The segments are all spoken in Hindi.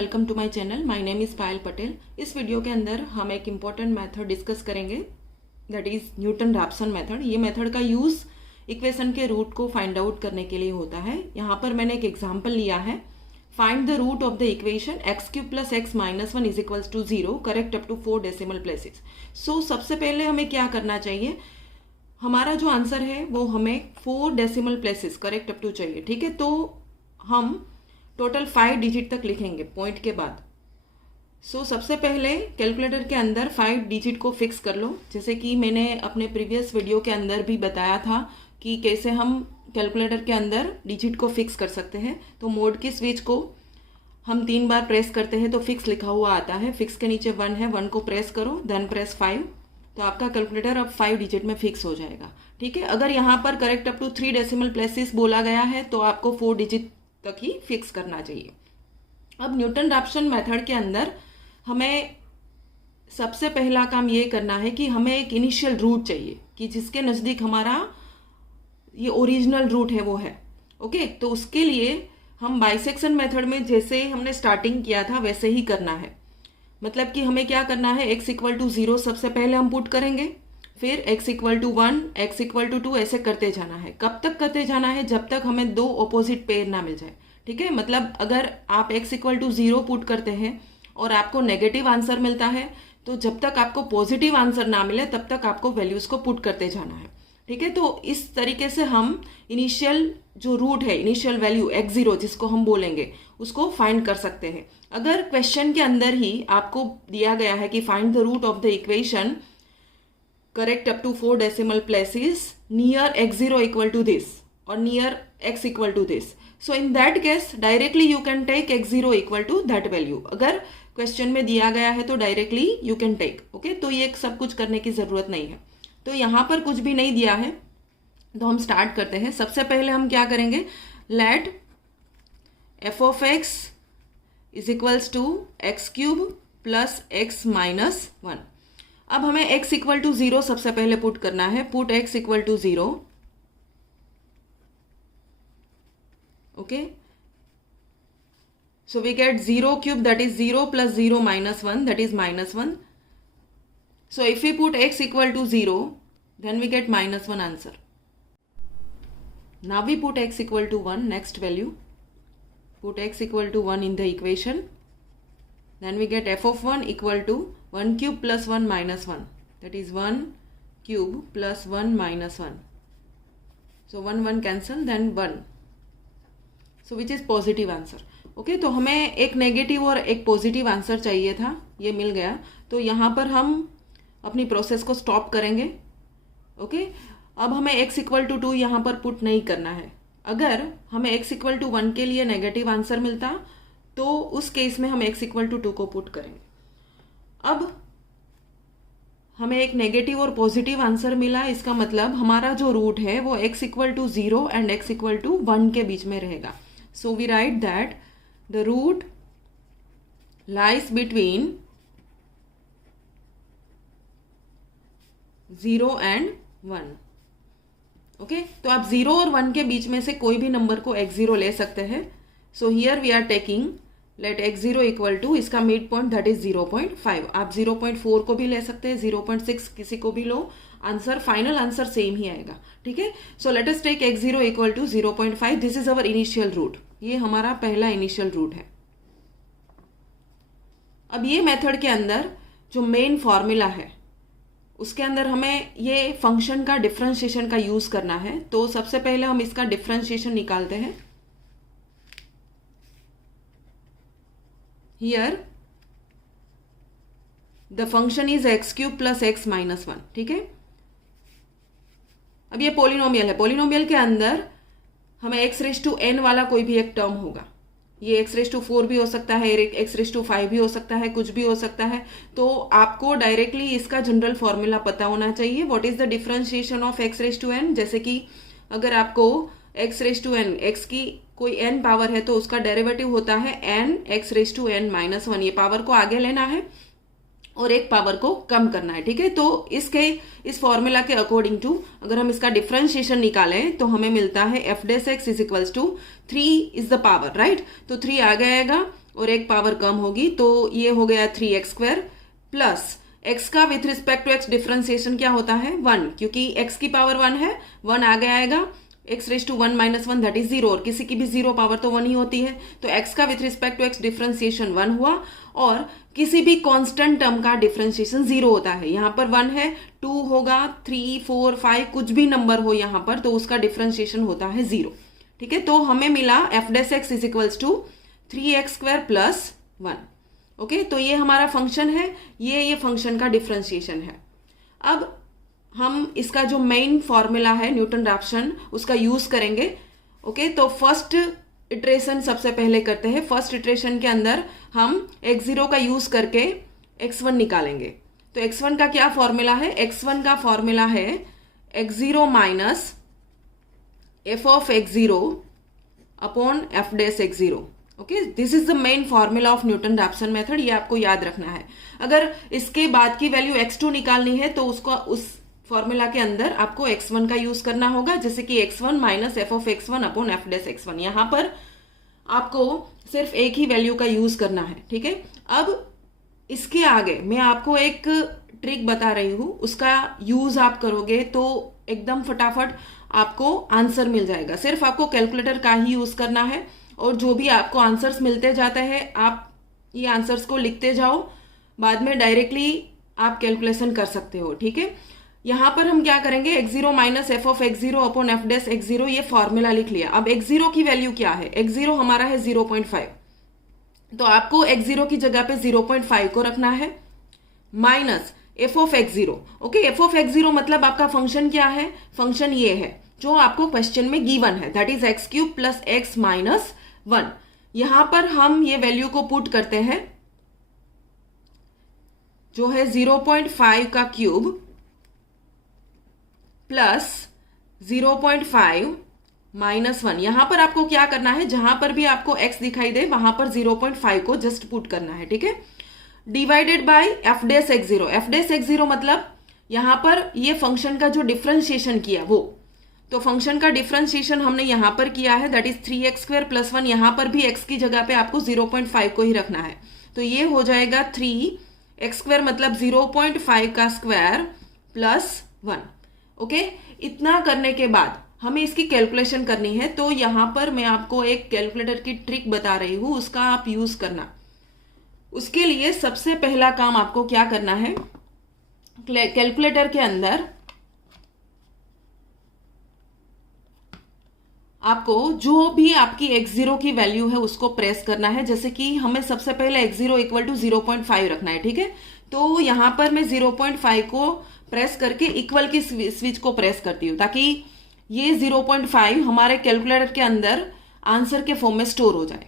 Welcome to my channel. My name is Payal Patel. इस वीडियो के अंदर हम एक इम्पॉर्टेंट मेथड डिस्कस करेंगे, दैट इज़ न्यूटन-रैप्सन मेथड। ये मेथड का यूज़ इक्वेशन के रूट को फाइंड आउट करने के लिए होता है। यहाँ पर मैंने एक एग्जाम्पल लिया है, find the root of the equation x³ + x - 1 = 0, correct up to 4 decimal places. So सबसे पहले हमें क्या करना चाहिए, हमारा जो आंसर है वो हमें 4 decimal places correct up to चाहिए। ठीक है, तो हम टोटल 5 डिजिट तक लिखेंगे पॉइंट के बाद। सो सबसे पहले कैलकुलेटर के अंदर 5 डिजिट को फिक्स कर लो, जैसे कि मैंने अपने प्रीवियस वीडियो के अंदर भी बताया था कि कैसे हम कैलकुलेटर के अंदर डिजिट को फिक्स कर सकते हैं। तो मोड की स्विच को हम 3 बार प्रेस करते हैं तो फिक्स लिखा हुआ आता है। फिक्स के नीचे 1 है, 1 को प्रेस करो, देन प्रेस 5, तो आपका कैलकुलेटर अब 5 डिजिट में फिक्स हो जाएगा। ठीक है, अगर यहाँ पर correct up to 3 decimal places बोला गया है तो आपको 4 डिजिट तक ही फिक्स करना चाहिए। अब न्यूटन-रैप्सन मेथड के अंदर हमें सबसे पहला काम ये करना है कि हमें एक इनिशियल रूट चाहिए कि जिसके नज़दीक हमारा ये ओरिजिनल रूट है वो है। ओके, तो उसके लिए हम बाइसेक्शन मेथड में जैसे हमने स्टार्टिंग किया था वैसे ही करना है। मतलब कि हमें क्या करना है, x = 0 सबसे पहले हम पुट करेंगे, फिर x = 1, x = 2 ऐसे करते जाना है। कब तक करते जाना है, जब तक हमें 2 ऑपोजिट पेयर ना मिल जाए। ठीक है, मतलब अगर आप x = 0 पुट करते हैं और आपको नेगेटिव आंसर मिलता है, तो जब तक आपको पॉजिटिव आंसर ना मिले तब तक आपको वैल्यूज को पुट करते जाना है। ठीक है, तो इस तरीके से हम इनिशियल जो रूट है, इनिशियल वैल्यू x0 जिसको हम बोलेंगे, उसको फाइंड कर सकते हैं। अगर क्वेश्चन के अंदर ही आपको दिया गया है कि find the root of the equation correct up to 4 decimal places near x0 = this or near x = this, so in that case directly you can take x0 = that value। अगर क्वेश्चन में दिया गया है तो directly you can take. Okay, तो ये सब कुछ करने की जरूरत नहीं है। तो यहाँ पर कुछ भी नहीं दिया है, तो हम स्टार्ट करते हैं। सबसे पहले हम क्या करेंगे, late f of x = x³ + x - 1। अब हमें x = 0 सबसे पहले पुट करना है। Put x = 0। Okay, so we get 0³ that is 0 + 0 - 1 that is -1. So if we put x = 0 then we get -1 answer. Now we put x = 1, next value. Put x = 1 in the equation. Then we get f of 1 = 1³ + 1 - 1, that is 1³ + 1 - 1. So 1 1 cancel, then 1. So which is positive answer. Okay, तो हमें एक नेगेटिव और एक पॉजिटिव आंसर चाहिए था, ये मिल गया। तो यहाँ पर हम अपनी प्रोसेस को स्टॉप करेंगे। ओके, अब हमें x = 2 यहाँ पर पुट नहीं करना है। अगर हमें x = 1 के लिए नेगेटिव आंसर मिलता तो उस केस में हम x = 2 को पुट करेंगे। अब हमें एक नेगेटिव और पॉजिटिव आंसर मिला, इसका मतलब हमारा जो रूट है वो x = 0 एंड x = 1 के बीच में रहेगा। So we write that the root lies between 0 and 1। Okay, तो आप 0 और 1 के बीच में से कोई भी नंबर को x0 ले सकते हैं। So here we are taking let x0 = इसका मिड पॉइंट दैट इज 0.5। आप 0.4 को भी ले सकते हैं, 0.6 किसी को भी लो, आंसर फाइनल आंसर सेम ही आएगा। ठीक है, so let us take x0 = 0.5। This is our initial root, ये हमारा पहला इनिशियल रूट है। अब ये मेथड के अंदर जो मेन फॉर्मूला है उसके अंदर हमें ये फंक्शन का डिफरेंशिएशन का यूज करना है। तो सबसे पहले हम इसका डिफरेंशिएशन निकालते हैं। Here the function is x³ + x - 1। ठीक है, अब ये पोलिनोमियल है। पोलिनोमियल के अंदर हमें x⁴n वाला कोई भी एक टर्म होगा, ये x⁴ भी हो सकता है, x⁵ भी हो सकता है, कुछ भी हो सकता है। तो आपको डायरेक्टली इसका जनरल फॉर्मूला पता होना चाहिए। What is the differentiation of x⁴n, जैसे कि अगर आपको x⁴n, x की कोई n पावर है तो उसका डेरिवेटिव होता है n x⁴n - 1। ये पावर को आगे लेना है और एक पावर को कम करना है। ठीक है, तो इस फॉर्मूला के अकॉर्डिंग टू अगर हम इसका डिफरेंशिएशन निकालें तो हमें मिलता है f' x = 3 is the power, right. तो 3 आ जाएगा और एक पावर कम होगी, तो ये हो गया 3x² प्लस x का with respect to x differentiation क्या होता है 1, क्योंकि x की पावर 1 है, 1 आगे आएगा, x⁻1 - 1 दैट इज 0, और किसी की भी 0 पावर तो 1 ही होती है, तो x का with respect to x differentiation 1 हुआ, और किसी भी कांस्टेंट टर्म का डिफरेंशिएशन 0 होता है। यहाँ पर 1 है, 2 होगा, 3, 4, 5 कुछ भी नंबर हो यहाँ पर, तो उसका डिफरेंशिएशन होता है 0। ठीक है, तो हमें मिला f' is equals to 3x² plus 1। Okay, तो ये हमारा फंक्शन है, ये फंक्शन का डिफरेंशिएशन है। अब हम इसका जो मेन फॉर्मूला है न्यूटन रैप्सन, उसका यूज करेंगे। ओके, तो फर्स्ट इटरेशन सबसे पहले करते हैं। फर्स्ट इटरेशन के अंदर हम x0 का यूज करके x1 निकालेंगे। तो x1 का क्या फॉर्मूला है? x1 का फॉर्मूला है x0 minus f of x0 upon f'(x0). Okay, this is the main formula of Newton Raphson method, ये आपको याद रखना है। अगर इसके बाद की वैल्यू x2 निकालनी है तो उसका उस फॉर्मूला के अंदर आपको x1 का यूज करना होगा, जैसे कि x1 minus f of x1 upon f'(x1). यहां पर आपको सिर्फ एक ही वैल्यू का यूज करना है। ठीक है, अब इसके आगे मैं आपको एक ट्रिक बता रही हूं, उसका यूज आप करोगे तो एकदम फटाफट आपको आंसर मिल जाएगा। सिर्फ आपको कैलकुलेटर का ही यूज करना है, और जो भी आपको आंसर्स मिलते जाते हैं आप ये आंसर्स को लिखते जाओ, बाद में डायरेक्टली आप कैलकुलेशन कर सकते हो। ठीक है, यहां पर हम क्या करेंगे, x0 minus f of x0 upon f'(x0), ये फॉर्मूला लिख लिया। अब x0 की वैल्यू क्या है? x0 हमारा है 0.5, तो आपको x0 की जगह पे 0.5 को रखना है, minus f of x0। Okay, f of x0 मतलब आपका फंक्शन क्या है? फंक्शन ये है जो आपको क्वेश्चन में गिवन है, that is x³ plus x minus 1। यहां पर हम ये वैल्यू को पुट करते हैं, जो है 0.5 का क्यूब प्लस 0.5 माइनस 1। यहां पर आपको क्या करना है, जहां पर भी आपको x दिखाई दे वहां पर 0.5 को जस्ट पुट करना है। ठीक है, डिवाइडेड बाय f'(x0). f'(x0) मतलब यहां पर ये फंक्शन का जो डिफरेंशिएशन किया वो, तो फंक्शन का डिफरेंशिएशन हमने यहां पर किया है, दैट इज 3x² प्लस 1। यहां पर भी x की जगह पे आपको 0.5 को ही रखना है, तो ये हो जाएगा 3x² मतलब 0.5 का स्क्वायर प्लस 1। ओके, इतना करने के बाद हमें इसकी कैलकुलेशन करनी है, तो यहां पर मैं आपको एक कैलकुलेटर की ट्रिक बता रही हूं, उसका आप यूज करना। उसके लिए सबसे पहला काम आपको क्या करना है, कैलकुलेटर के अंदर आपको जो भी आपकी x0 की वैल्यू है उसको प्रेस करना है। जैसे कि हमें सबसे पहले x0 इक्वल टू 0.5 रखना है। ठीक है, तो यहां पर मैं 0.5 को प्रेस करके इक्वल की स्विच को प्रेस करती हूँ, ताकि ये 0.5 हमारे कैलकुलेटर के अंदर आंसर के फॉर्म में स्टोर हो जाए।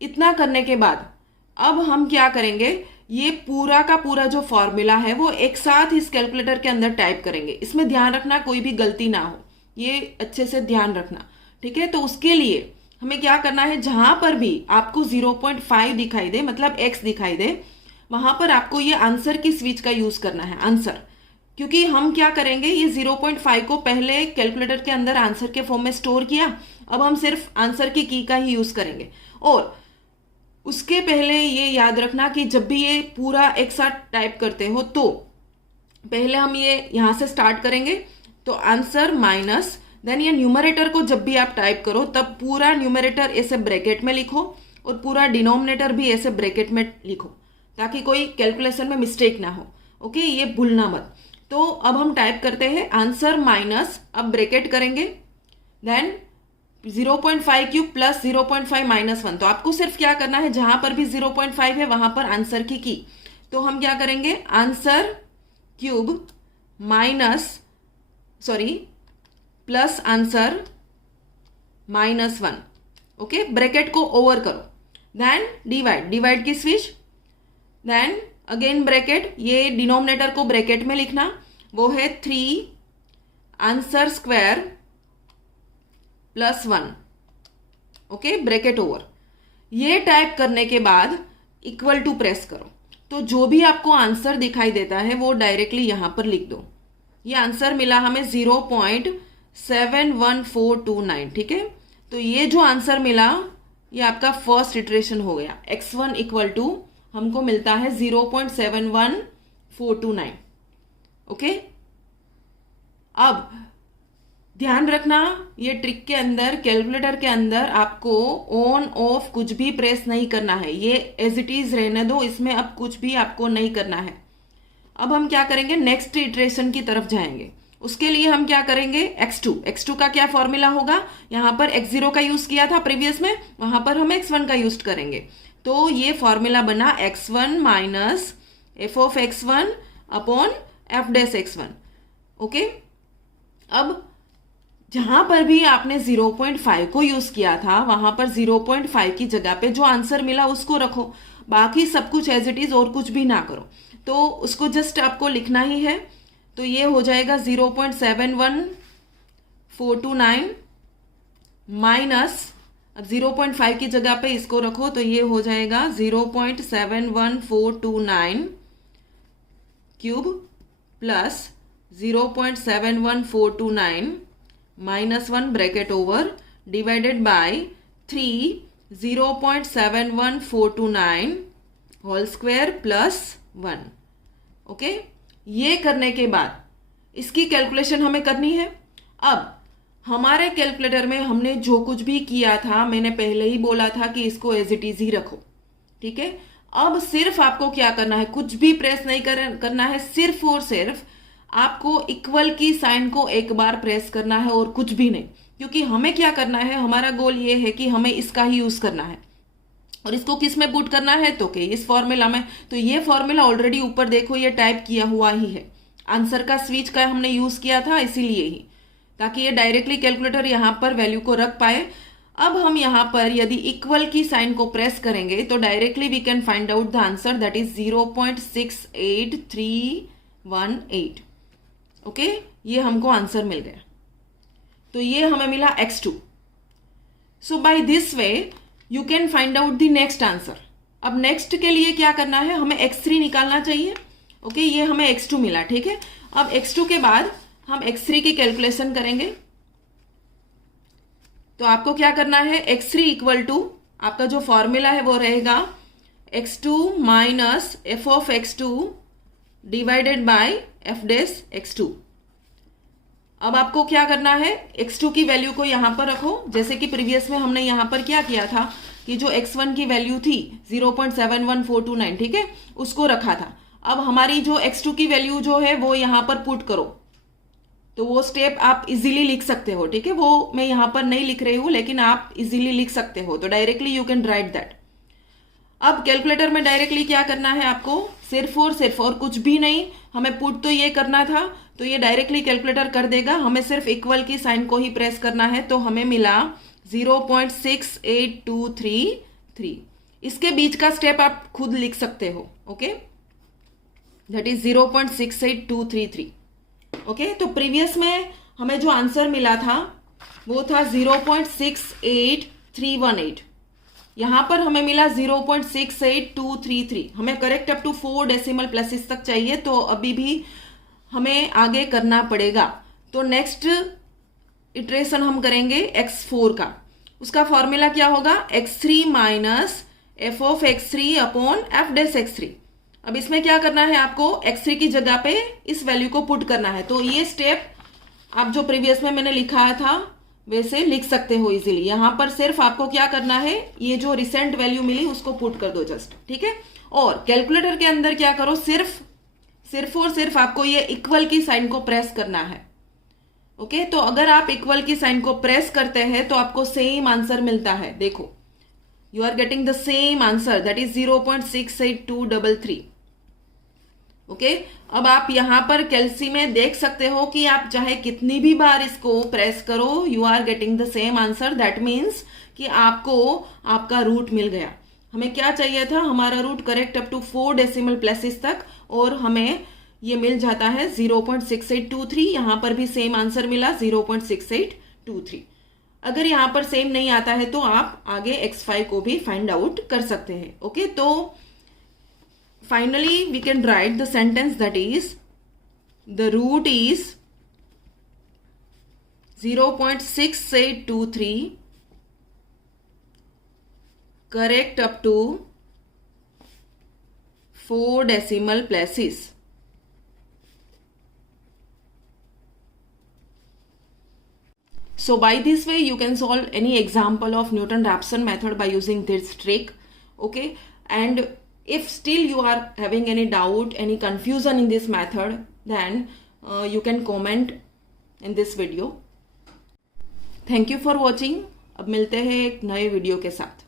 इतना करने के बाद अब हम क्या करेंगे, ये पूरा का पूरा जो फॉर्मूला है वो एक साथ इस कैलकुलेटर के अंदर टाइप करेंगे। इसमें ध्यान रखना कोई भी गलती ना हो, ये अच्छे से ध्यान रखना। ठीक है, तो उसके लिए हमें क्या करना है, जहां पर भी आपको 0.5 दिखाई दे मतलब x दिखाई दे, वहां पर आपको ये आंसर की स्विच का यूज करना है, आंसर। क्योंकि हम क्या करेंगे, ये 0.5 को पहले कैलकुलेटर के अंदर आंसर के फॉर्म में स्टोर किया, अब हम सिर्फ आंसर की का ही यूज करेंगे। और उसके पहले ये याद रखना कि जब भी ये पूरा एक साथ टाइप करते हो तो पहले हम ये यहां से स्टार्ट करेंगे, तो आंसर माइनस, देन ये न्यूमरेटर को जब भी आप टाइप करो तब पूरा न्यूमरेटर ऐसे ब्रैकेट में लिखो और पूरा डिनोमिनेटर भी ऐसे ब्रैकेट में लिखो, ताकि कोई कैलकुलेशन में मिस्टेक ना हो। ओके, ये भूलना मत। तो अब हम टाइप करते हैं आंसर माइनस, अब ब्रैकेट करेंगे, देन 0.5 क्यूब प्लस 0.5 माइनस 1। तो आपको सिर्फ क्या करना है, जहां पर भी 0.5 है वहां पर आंसर की। तो हम क्या करेंगे, answer cube minus plus answer minus 1। Okay, bracket को ओवर करो, देन डिवाइड की स्विच, देन अगेन ब्रैकेट, ये डिनोमिनेटर को ब्रैकेट में लिखना, वो है 3 answer square plus 1। Okay, bracket over. ये टाइप करने के बाद इक्वल टू प्रेस करो, तो जो भी आपको आंसर दिखाई देता है वो डायरेक्टली यहां पर लिख दो। ये आंसर मिला हमें 0.71429। ठीक है, तो ये जो आंसर मिला ये आपका फर्स्ट इटरेशन हो गया। x1 इक्वल टू हमको मिलता है 0.71429। ओके, अब ध्यान रखना ये ट्रिक के अंदर, कैलकुलेटर के अंदर आपको ऑन ऑफ कुछ भी प्रेस नहीं करना है, ये एज इट इज रहने दो, इसमें अब कुछ भी आपको नहीं करना है। अब हम क्या करेंगे, नेक्स्ट इटरेशन की तरफ जाएंगे। उसके लिए हम क्या करेंगे, x2 का क्या फॉर्मूला होगा, यहां पर x0 का यूज किया था प्रीवियस में, वहां पर हम x1 का यूज करेंगे। तो ये फॉर्मूला बना x1 minus f of x1 upon f dash x1। Okay, अब जहां पर भी आपने 0.5 को यूज किया था वहां पर 0.5 की जगह पे जो आंसर मिला उसको रखो, बाकी सब कुछ एज इट इज और कुछ भी ना करो। तो उसको जस्ट आपको लिखना ही है। तो ये हो जाएगा 0.71429 माइनस, अब 0.5 की जगह पे इसको रखो तो ये हो जाएगा 0.71429 cube plus 0.71429 -1 bracket over divided by 3 0.71429 whole square plus 1। Okay, ये करने के बाद इसकी कैलकुलेशन हमें करनी है। अब हमारे कैलकुलेटर में हमने जो कुछ भी किया था, मैंने पहले ही बोला था कि इसको एज इट इज ही रखो। ठीक है, अब सिर्फ आपको क्या करना है, कुछ भी प्रेस नहीं करना है, सिर्फ और सिर्फ आपको इक्वल की साइन को एक बार प्रेस करना है और कुछ भी नहीं। क्योंकि हमें क्या करना है, हमारा गोल ये है कि हमें इसका ही यूज करना है। और इसको किस में पुट करना है, तो कि इस फॉर्मूला में। तो ये फॉर्मूला ऑलरेडी ऊपर देखो ये टाइप किया हुआ ही है, आंसर का स्विच का हमने यूज किया था इसीलिए ही, ताकि ये डायरेक्टली कैलकुलेटर यहाँ पर वैल्यू को रख पाए। अब हम यहाँ पर यदि इक्वल की साइन को प्रेस करेंगे तो directly we can find out the answer, that is 0.68318। Okay, ये हमको आंसर मिल गया। तो ये हमें मिला x2। So by this way you can find out the next answer. अब नेक्स्ट के लिए क्या करना है, हमें x3 निकालना चाहिए। ओके, ये हमें x2 मिला। ठीक है, अब x2 के बाद हम x3 की कैलकुलेशन करेंगे। तो आपको क्या करना है, x3 इक्वल टू आपका जो फॉर्मूला है वो रहेगा x2 minus f of x2 divided by f dash x2। अब आपको क्या करना है, x2 की वैल्यू को यहां पर रखो, जैसे कि प्रीवियस में हमने यहां पर क्या किया था कि जो x1 की वैल्यू थी 0.71429, ठीक है, उसको रखा था। अब हमारी जो x2 की वैल्यू जो है वो यहां पर पुट करो। तो वो स्टेप आप इजीली लिख सकते हो। ठीक है, वो मैं यहां पर नहीं लिख रही हूं, लेकिन आप इजीली लिख सकते हो। तो directly you can write that. अब कैलकुलेटर में डायरेक्टली क्या करना है आपको, सिर्फ और कुछ भी नहीं, हमें पुट तो ये करना था, तो ये डायरेक्टली कैलकुलेटर कर देगा। हमें सिर्फ इक्वल की साइन को ही प्रेस करना है। तो हमें मिला 0.68233। इसके बीच का स्टेप आप खुद लिख सकते हो। Okay, that is 0.68233। ओके, तो प्रीवियस में हमें जो आंसर मिला था वो था 0.68318। यहां पर हमें मिला 0.68233। हमें correct up to 4 decimal places तक चाहिए, तो अभी भी हमें आगे करना पड़ेगा। तो नेक्स्ट इटरेशन हम करेंगे x4 का। उसका फॉर्मूला क्या होगा, x3 minus f of x3 upon f dash x3। अब इसमें क्या करना है, आपको x3 की जगह पे इस वैल्यू को पुट करना है। तो ये स्टेप आप जो प्रीवियस में मैंने लिखा था वैसे लिख सकते हो इजीली। यहां पर सिर्फ आपको क्या करना है, ये जो रिसेंट वैल्यू मिली उसको पुट कर दो जस्ट। ठीक है, और कैलकुलेटर के अंदर क्या करो, सिर्फ और सिर्फ आपको ये इक्वल की साइन को प्रेस करना है। ओके, तो अगर आप इक्वल की साइन को प्रेस करते हैं तो आपको सेम आंसर मिलता है। देखो, you are getting the same answer, that is 0.68233। Okay, अब आप यहां पर कैल्सी में देख सकते हो कि आप चाहे कितनी भी बार इसको प्रेस करो, you are getting the same answer. That means कि आपको आपका रूट मिल गया। हमें क्या चाहिए था, हमारा root correct up to 4 decimal places तक, और हमें ये मिल जाता है 0.6823। यहां पर भी सेम आंसर मिला 0.6823। अगर यहां पर सेम नहीं आता है तो आप आगे x5 को भी फाइंड आउट कर सकते हैं। ओके, तो finally we can write the sentence, that is the root is 0.6823 correct up to 4 decimal places. So by this way you can solve any example of Newton-Raphson method by using this trick. Okay, and if still you are having any doubt, any confusion in this method, then you can comment in this video. Thank you for watching. अब मिलते हैं एक नए वीडियो के साथ.